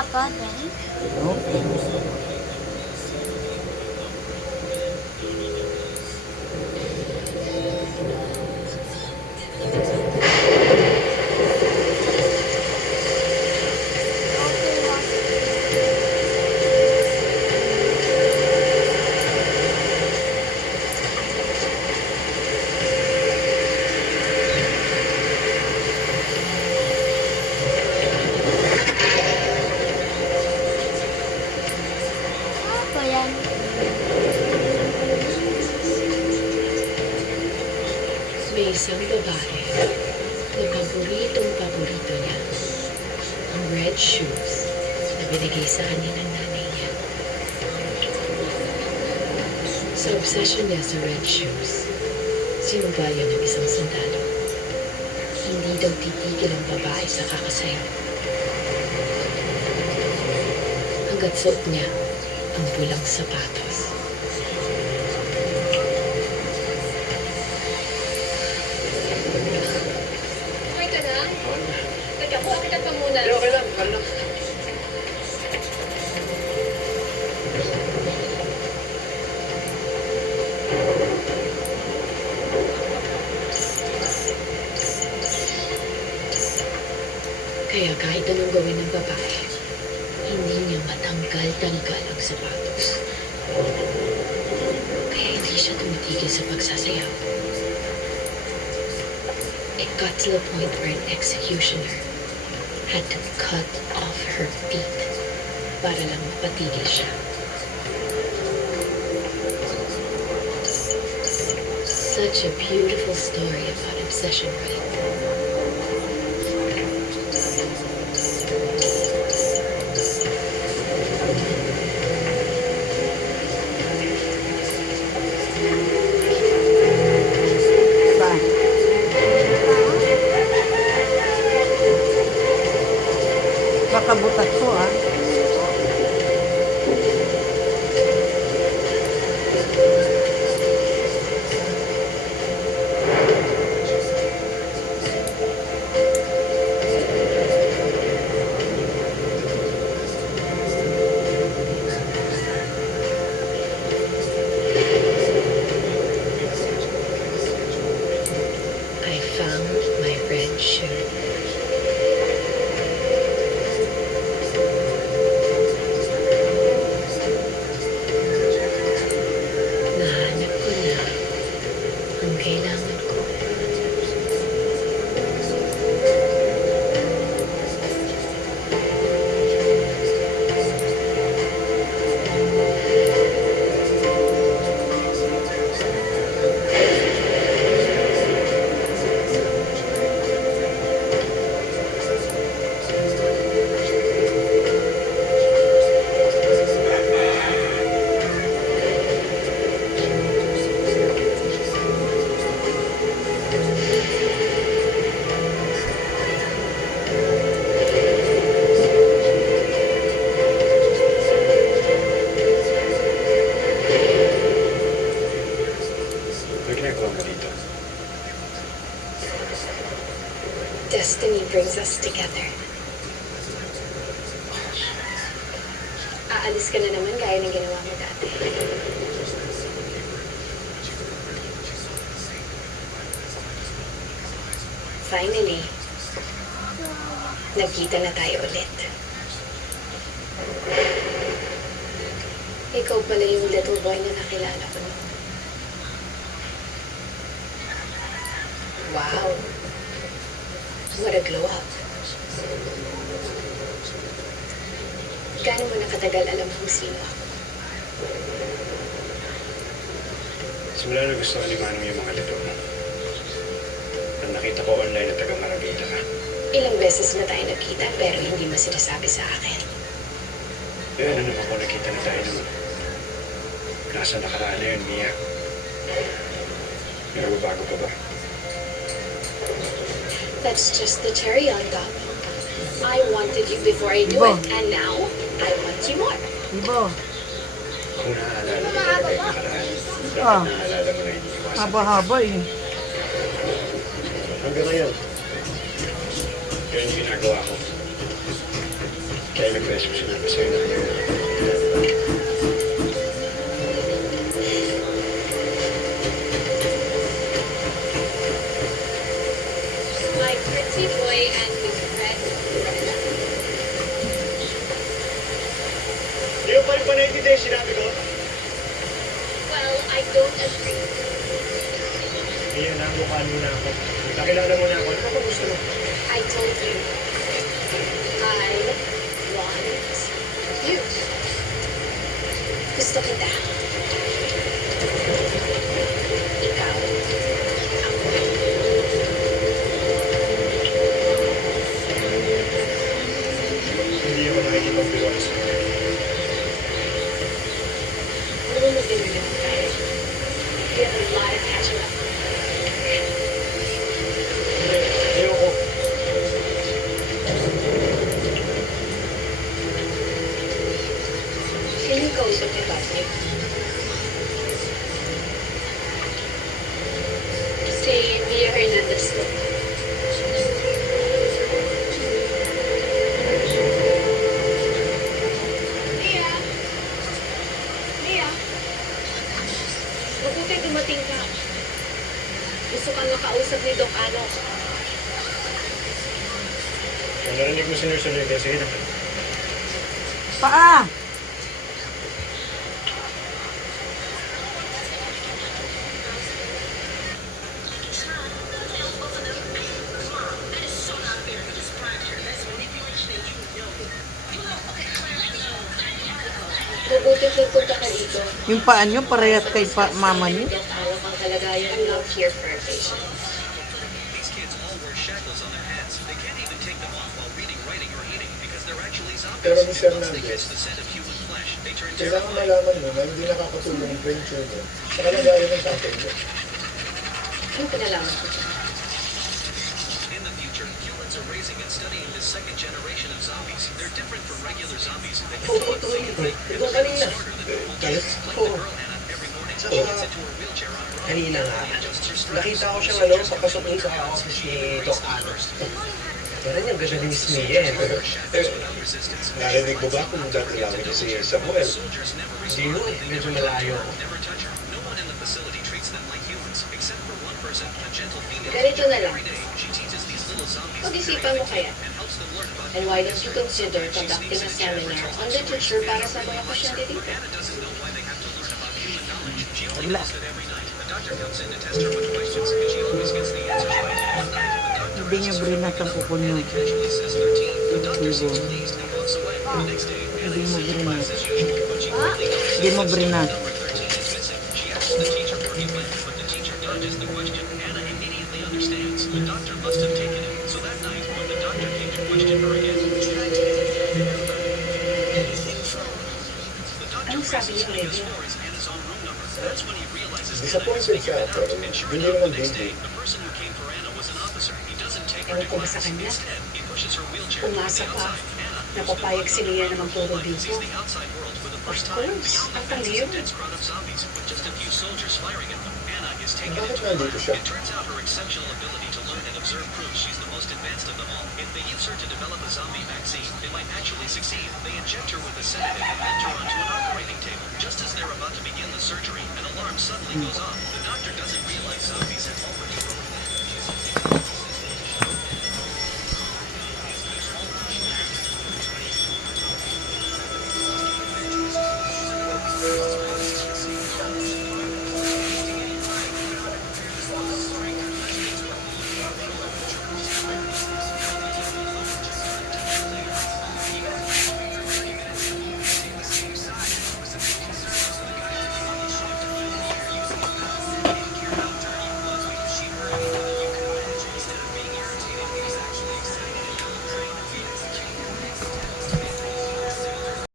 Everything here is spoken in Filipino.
Papa then? No? Apa yan? May isang babae na paboritong-paborito niya ang red shoes na binigay sa kanya ng nanay niya. Sa obsession niya sa red shoes, sinuba yun ng isang sundalo. Hindi daw titigil ang babae sa kakasayaw. Hanggat suot niya ang pulang sapatos. Okay ka na? Teka, kuha kita pa muna. Okay lang, okay lang. Kaya kahit anong gawin ng babae, hindi niya matanggal-tanggal ang sapatos. Kaya hindi siya tumitigil sa pagsasayaw. It got to the point where an executioner had to cut off her feet para lang mapatigil siya. Such a beautiful story about obsession, right? Ba? Baka butas ko ah. I found my red shoe. Nahanap ko na ang kailangan ko. Ano ginagawa mo dito? Destiny brings us together. Aalis ka na naman gaya ng ginawa mo dati. Finally, nagkita na tayo ulit. Ikaw pala yung little boy na nakilala ko noon. Wow! What a glow up. Gaano mo nakatagal alam kung sino ako? Simula na gusto ko ni Manong yung mga lito mo. Nang nakita ko online na taga Maragita ka. Ilang beses na tayo nagkita pero hindi mo sinasabi sa akin. Eh, ano naman ko nakita na tayo naman. Nasa nakaraan na yun, Mia. May nagbabago pa ba? That's just the cherry on top. I wanted you before I knew it, and now I want you more. Ibo, Kung naaalala mo talaga yung nakaraan, Ah. dapat naaalala mo na iniiwasan. haba-haba eh. Hanggang ngayon, yun yung ginagawa ko. Kaya ilang beses ko sinabi sa'yo na ayaw na kita. My pretty boy and his friend. Di mo pa rin pa naiintindihan yung sinabi ko? Well, I don't agree. Iyan, namukhaan mo na ako. Nakilala mo na ako. Ano ba gusto mo? I told you. I want you. Gusto kita. Ikaw. Ako. Hindi ako nakikipagbiwag sa iyo. Ano mo magdibigyan mo tayo? We have a lot of catching up. Ayoko. Sino yung kausap ni Patrick? Si Mia Hernandez ko. Mia! Mia! Mabuti dumating ka. Gusto kang makausap ni Doc Ano. Kung narinig mo sinusunod ka, sige na. Paa! Mabuti nagpunta ka dito. Yung paa nyo, parehas kay mama nyo. Doc Ano ang kalagayan niyo here for a patient. These kids all wear shackles on their hands. They can't even take them off while reading, writing, or eating because they're actually zombies. Pero Miss Once they get Hernandez, to the scent of human flesh, they turn kailangan terrified. malaman mo na hindi nakakatulong ang venture mo sa kalagayan ng tatay mo. Ano pinalaman ko? In the future, humans are raising and studying this second generation of zombies. They're different from regular zombies. They can talk, think, and think. And they're even smarter than normal kids. Like the girl Hannah, every morning she gets into her wheelchair on her own. Kanina nga, She adjusts her stress. nakita ko siyang papasok dun sa office ni Doc Ano. Parang yung ganda ni Miss Mia eh. Without resistance. Narinig mo ba kung datilawin niya si Samuel? Soldiers never Hindi respond. mo eh, medyo malayo. Never touch her. No one in the facility treats them like humans, except for one person, a gentle female. Ganito na lang. Every day, she teaches these little zombies Pag-isipan mo kaya. and helps them learn about And why don't you consider conducting a seminar on literature para sa mga pasyente dito? Hannah doesn't know why they have to learn about human knowledge. She only Wala. knows that every night the doctor comes in to test her with questions, and she always gets the answers right. One night, the doctor Hindi niya brinat ang kuko nyo. casually says 13. The doctor seems pleased and walks away. The next day, Hannah Hindi is mo saying brinat. class as usual, but she quickly notices Hindi mo that brinat. number 13 is missing. She asks the teacher where he went, but the teacher dodges the question. Hannah immediately understands. The doctor must have taken it. So that night, when the doctor came to question her again, the doctor Anong sabi traces niya, who he has Lydia? for as Hannah's own room number. That's when he realizes Hannah has Disappointed figured siya, it pero out. And sure hindi enough, naman the next day, baby. the person who came for Hannah was an officer. He doesn't take her Ewan to ko ba sa class. kanya? Instead, he pushes her wheelchair toward Umasa the pa. outside. Hannah, who's Napapayag si Mia na magturo life, dito. sees the outside world for the first Of time. course. Beyond the Ang fence is a taliw. dense crowd of zombies with just a few soldiers firing at them. Hannah is taken Bakit into her nandito room. siya? It turns out her exceptional ability to learn and observe proves she's the most advanced of them all. If they use her to develop a zombie vaccine, they might actually succeed. They inject her with a sedative and lift her onto an operating table. Just as they're about to begin the surgery, an alarm suddenly goes off.